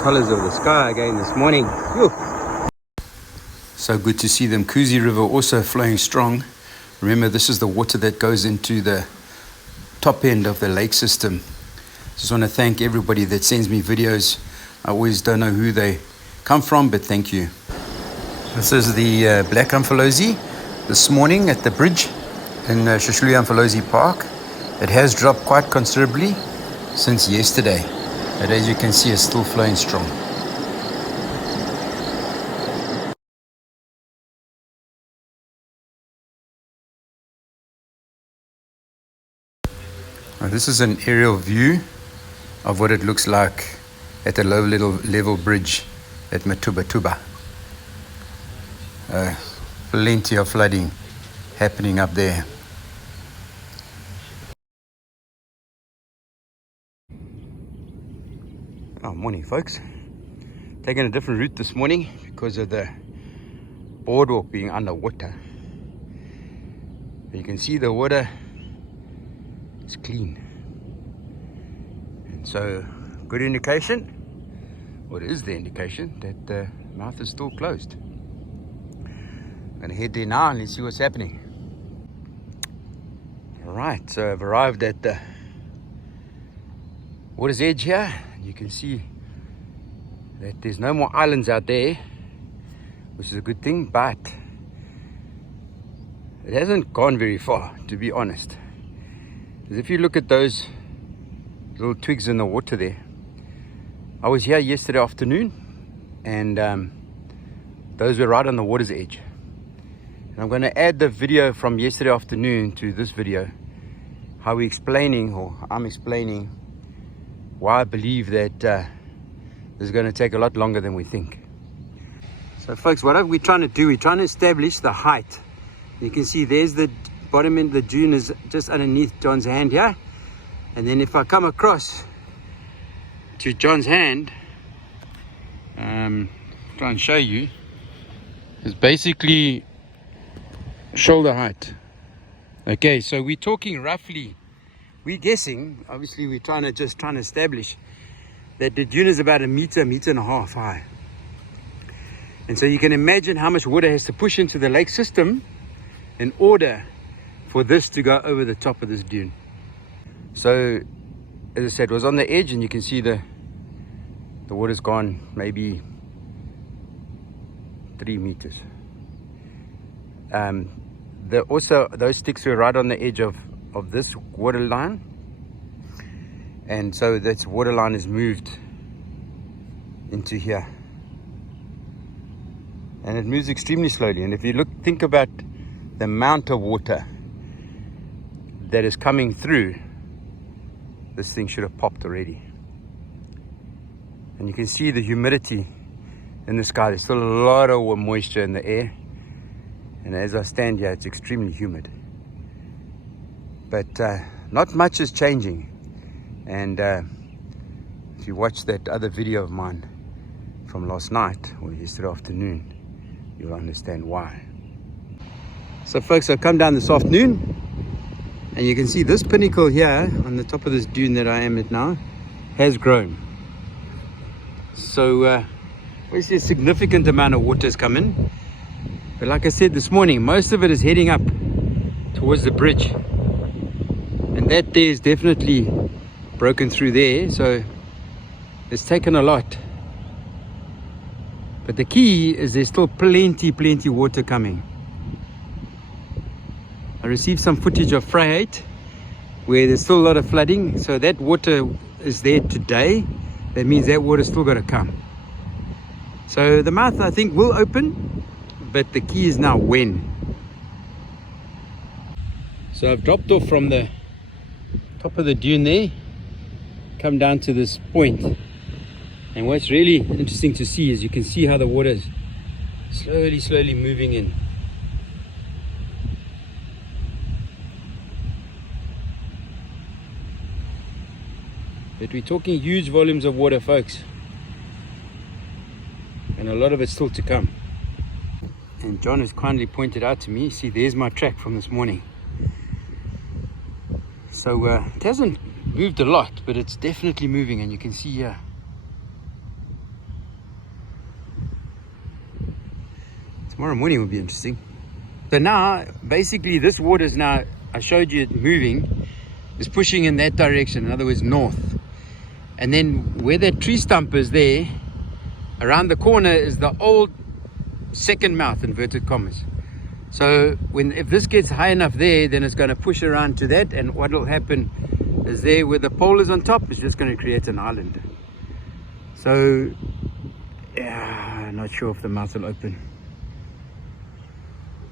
colors of the sky again this morning. Whew. So good to see the Mkuze River also flowing strong. Remember, this is the water that goes into the top end of the lake system. Just want to thank everybody that sends me videos. I always don't know who they come from, but thank you. This is the black Amphalosi this morning at the bridge in Shishuli Amphalosi Park. It has dropped quite considerably since yesterday, but as you can see, it's still flowing strong. Now, this is an aerial view of what it looks like at the low level bridge at Matuba. Plenty of flooding happening up there. Oh, morning folks. Taking a different route this morning because of the boardwalk being underwater. You can see the water is clean. And so, good indication, what is the indication, that the mouth is still closed. I'm gonna head there now and let's see what's happening. Alright, so I've arrived at the water's edge here. You can see that there's no more islands out there, which is a good thing, but it hasn't gone very far, to be honest. Because if you look at those little twigs in the water there, I was here yesterday afternoon and those were right on the water's edge. And I'm going to add the video from yesterday afternoon to this video, how I'm explaining why I believe that this is going to take a lot longer than we think. So folks, what are we trying to do? We're trying to establish the height. You can see there's the bottom end of the dune is just underneath John's hand here. And then if I come across to John's hand, try and show you, it's basically shoulder height. Okay, so we're talking roughly, we're guessing, obviously we're trying to establish that the dune is about a meter and a half high. And so you can imagine how much water has to push into the lake system in order for this to go over the top of this dune. So as I said, it was on the edge, and you can see the water's gone maybe 3 meters. Also those sticks were right on the edge of this water line, and so that water line is moved into here, and it moves extremely slowly. And if you think about the amount of water that is coming through, this thing should have popped already. And you can see the humidity in the sky. There's still a lot of moisture in the air, and as I stand here, it's extremely humid. But not much is changing. And if you watch that other video of mine from last night or yesterday afternoon, you'll understand why. So folks, I've come down this afternoon, and you can see this pinnacle here on the top of this dune that I am at now has grown. So obviously a significant amount of water has come in. But like I said this morning, most of it is heading up towards the bridge. And that there is definitely broken through there. So it's taken a lot. But the key is there's still plenty water coming. I received some footage of Vryheid where there's still a lot of flooding. So that water is there today. That means that water's still got to come. So the mouth, I think, will open, but the key is now when. So I've dropped off from the top of the dune there, come down to this point. And what's really interesting to see is you can see how the water is slowly moving in. But we're talking huge volumes of water, folks. And a lot of it's still to come. And John has kindly pointed out to me, see, there's my track from this morning. So it hasn't moved a lot, but it's definitely moving, and you can see here Tomorrow morning will be interesting. So now, basically, this water is now, I showed you it moving, is pushing in that direction, in other words, north. And then where that tree stump is there, around the corner is the old second mouth, inverted commas. So if this gets high enough there, then it's going to push around to that, and what will happen is there where the pole is on top, it's just going to create an island. So, yeah, I'm not sure if the mouth will open.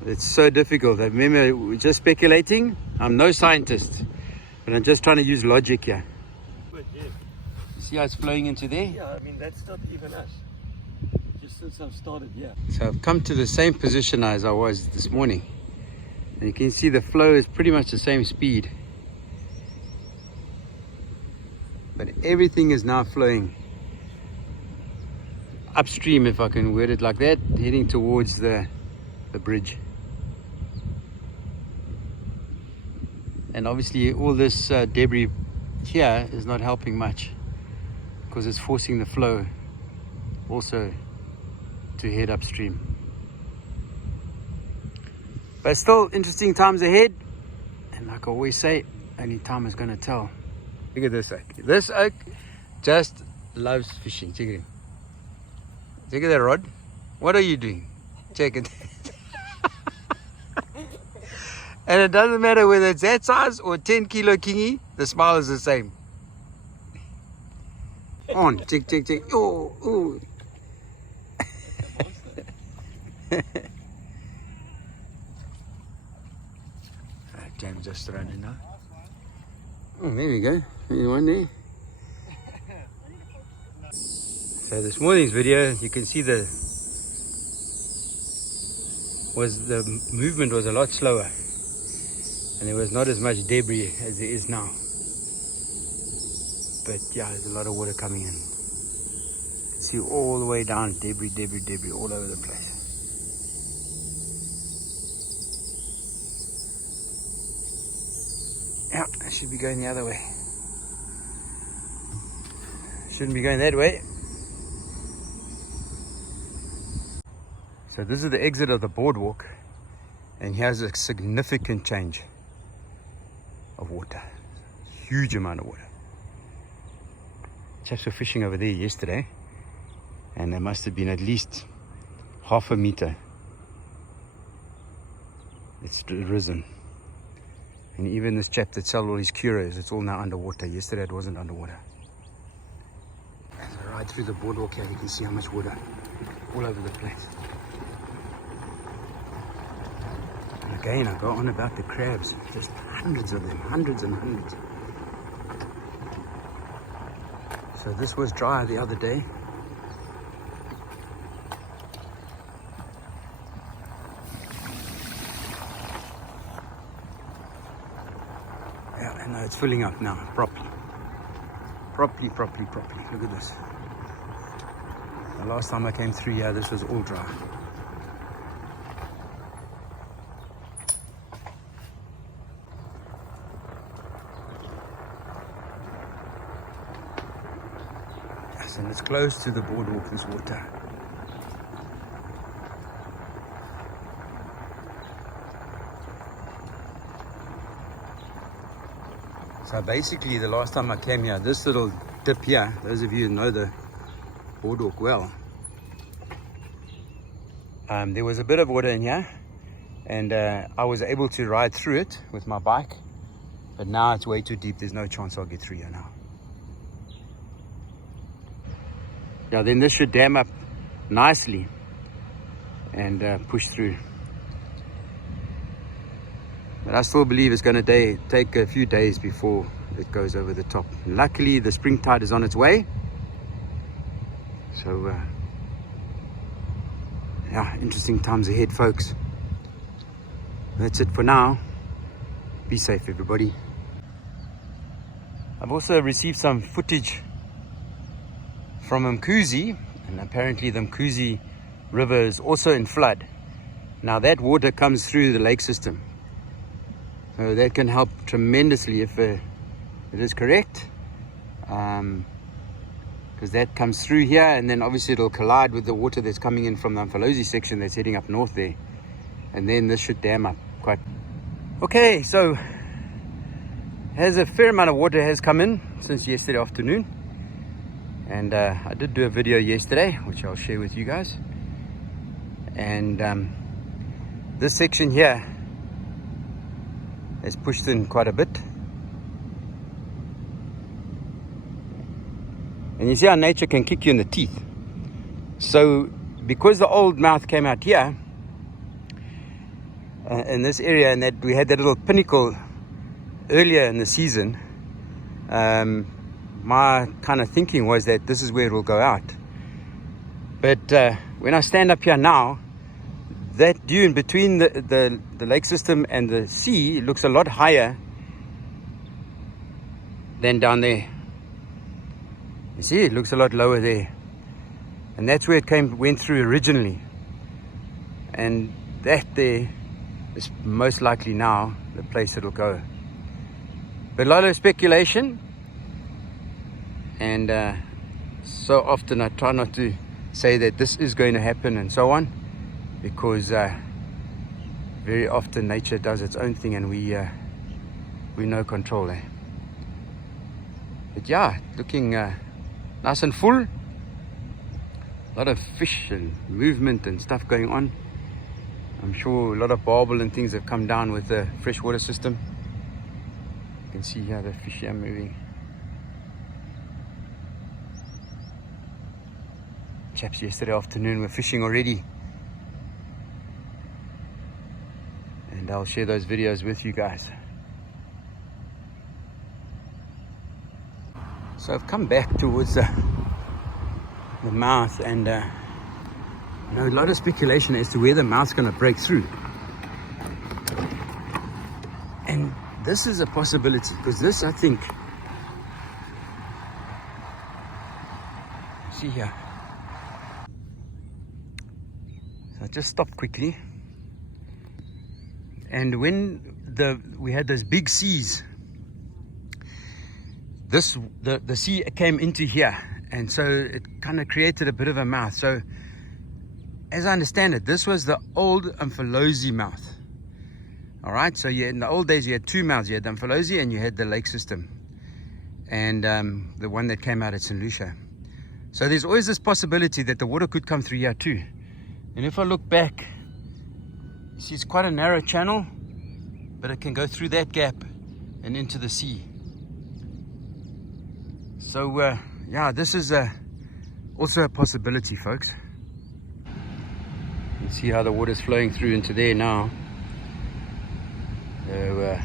It's so difficult. I remember we're just speculating. I'm no scientist, but I'm just trying to use logic here. But yeah. See how it's flowing into there? Yeah, I mean, that's not even us. Just since I've started, yeah. So I've come to the same position as I was this morning. And you can see the flow is pretty much the same speed. But everything is now flowing upstream, if I can word it like that, heading towards the bridge. And obviously all this debris here is not helping much, because it's forcing the flow also to head upstream. But still interesting times ahead, and like I always say, only time is going to tell. Look at this oak. This oak just loves fishing. Check it in. Check at that rod. What are you doing? Check it. And it doesn't matter whether it's that size or 10 kilo kingy, the smile is the same. On, check. Oh, oh. James just thrown in now. Oh, there we go. There's one there. So this morning's video, you can see the movement was a lot slower, and there was not as much debris as there is now. But yeah, there's a lot of water coming in. You can see all the way down, debris all over the place. Yeah, I should be going the other way. Shouldn't be going that way. So this is the exit of the boardwalk, and here's a significant change of water. Huge amount of water. Chaps were fishing over there yesterday, and there must have been at least half a meter. It's risen. And even this chap that sells all his curos, it's all now underwater. Yesterday it wasn't underwater. As I ride through the boardwalk here, you can see how much water all over the place. And again, I go on about the crabs. Just hundreds of them, hundreds and hundreds. So this was dry the other day. No, it's filling up now, properly. Properly. Look at this. The last time I came through here, this was all dry. Yes, and it's close to the boardwalk, this water. So basically, the last time I came here, this little dip here, those of you who know the boardwalk well, there was a bit of water in here, and I was able to ride through it with my bike, but now it's way too deep. There's no chance I'll get through here now. Yeah, then this should dam up nicely and push through. But I still believe it's going to take a few days before it goes over the top. Luckily, the spring tide is on its way. So, yeah, interesting times ahead, folks. That's it for now. Be safe, everybody. I've also received some footage from Mkuze, and apparently the Mkuze River is also in flood. Now, that water comes through the lake system. So that can help tremendously if it is correct. because that comes through here, and then obviously it'll collide with the water that's coming in from the Umfolozi section that's heading up north there, and then this should dam up quite. Okay, so has a fair amount of water has come in since yesterday afternoon, and I did do a video yesterday which I'll share with you guys, and this section here has pushed in quite a bit. And you see how nature can kick you in the teeth. So because the old mouth came out here in this area, and that we had that little pinnacle earlier in the season, my kind of thinking was that this is where it will go out. But when I stand up here now, that dune between the lake system and the sea looks a lot higher than down there. You see, it looks a lot lower there, and that's where it went through originally, and that there is most likely now the place it'll go. But a lot of speculation, and so often I try not to say that this is going to happen and so on, because very often nature does its own thing, and we no control. But yeah, looking nice and full. A lot of fish and movement and stuff going on. I'm sure a lot of barbel and things have come down with the freshwater system. You can see here the fish are moving. Chaps yesterday afternoon were fishing already, and I'll share those videos with you guys. So I've come back towards the mouth, and a lot of speculation as to where the mouth's going to break through. And this is a possibility, because this, I think, see here. So I just stopped quickly, and when we had those big seas, the sea came into here, and so it kind of created a bit of a mouth. So as I understand it, this was the old Umfolozi mouth. All right, so in the old days you had two mouths. You had the Umfolozi and you had the lake system, and the one that came out at St. Lucia. So there's always this possibility that the water could come through here too. And if I look back, you see it's quite a narrow channel, but it can go through that gap and into the sea. So yeah, this is also a possibility, folks. You can see how the water's flowing through into there now. So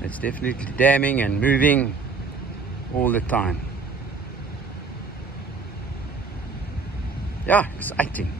it's definitely damming and moving all the time. Yeah, exciting.